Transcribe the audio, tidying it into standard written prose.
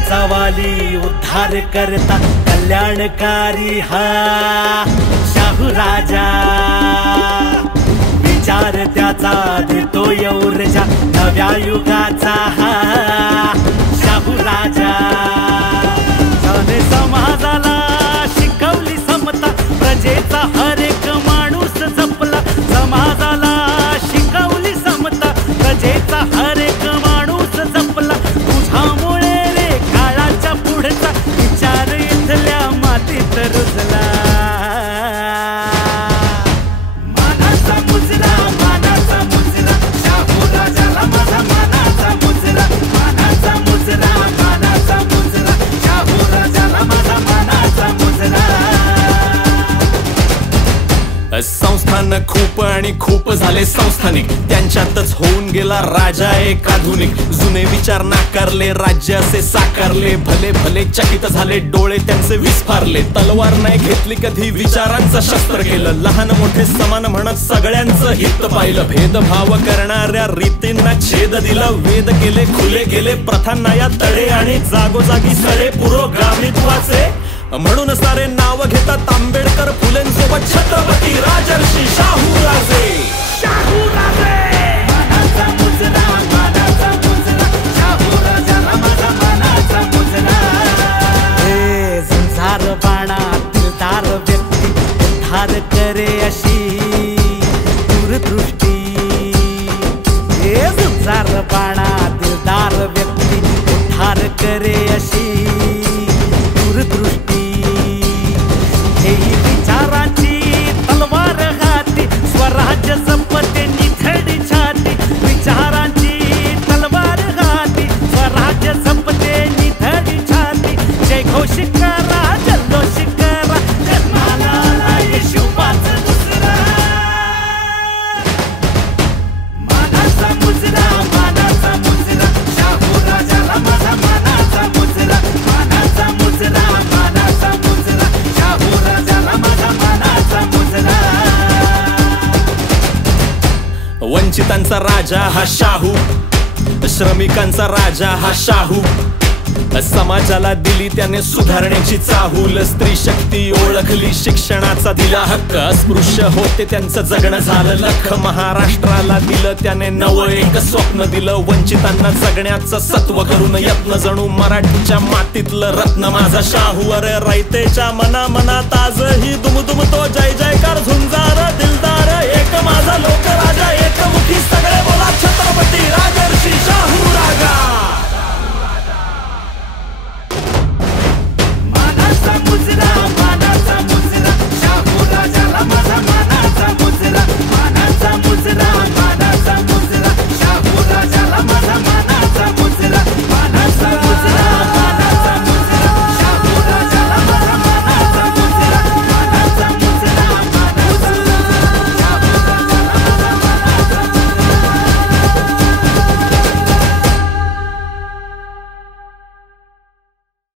जनतेचा वाली उद्धार करता कल्याणकारी हा शाहू राजा। विचार त्याचा देतो ऊर्जा नव्या युगाचा हा शाहू राजा। त्याने समाजाला शिकवली समता, प्रजेचा हर एक माणूस जपला। समाजाला शिकवली समता, प्रजेचा हर एक माणूस जपला। तुझ्यामुळे रे काळाच्या पुढचा विचार इथल्या मातीत रुजला। मानाचा मुजरा, मानाचा मुजरा, शाहू राजाला माझा मानाचा मुजरा। मानाचा मुजरा, मानाचा मुजरा, शाहू राजाला माझा मानाचा मुजरा। संस्थान खूप आणि खूप झाले संस्थानिक, त्यांच्यातच होऊन गेला राजा एक आधुनिक। जुने विचार नाकारले, राज्य असे साकारले, भले भले चकित झाले, डोळे त्यांचे विस्फारले। तलवार नाही घेतली कधी, विचारांचं शस्त्र केलं, लहान मोठे समान म्हणत सगळ्यांचं हित पाहिलं। भेदभाव करणाऱ्या रीतींना छेद दिला, वेद केले खुले गेले, प्रथांना या तडे आणि जागोजागी सडे पुरोगामित्वाचे। म्हणून सारे नाव घेतात आंबेडकर फुलेंसोबत छत्रपती राजर्षी शाहू राजे। शाहू राजे, मानाचा मुजरा, मानाचा मुजरा, शाहू राजाला माझा मानाचा मुजरा। हे संसार बाणा दिलदार व्यक्ती उद्धार करे अशी दूरदृष्टी। हे संसार बाणा दिलदार व्यक्ती उद्धार करे अशी दूरदृष्टी। विचारांची तलवार हाती, स्वराज्य संपत्ती निथडी छाती। विचारांची तलवार हाती, स्वराज्य संपत्ती निथडी छाती। जय घोष करा, जल्लोष करा, जन्माला आला येशूवाचा दुसरा। मानाचा मुजरा, मानाचा मुजरा, शाहू राजाला माझा मानाचा मुजरा। मानाचा मुजरा, मानाचा मुजरा, शाहू राजाला माझा मानाचा मुजरा। वंचितांचा राजा हा शाहू, श्रमिकांचा राजा हा शाहू। समाजाला दिली त्याने सुधारण्याची चाहूल, स्त्री शक्ती ओळखली, शिक्षणाचा दिला हक्क। अस्पृश्य होते त्यांचं जगणं झालं लख, महाराष्ट्राला दिलं त्याने नवं एक स्वप्न दिलं। वंचितांना जगण्याचं सत्व करून यत्न, जणू मराठीच्या मातीतलं रत्न माझा शाहू। अरे रयतेच्या मना मनात आजही दुमदुम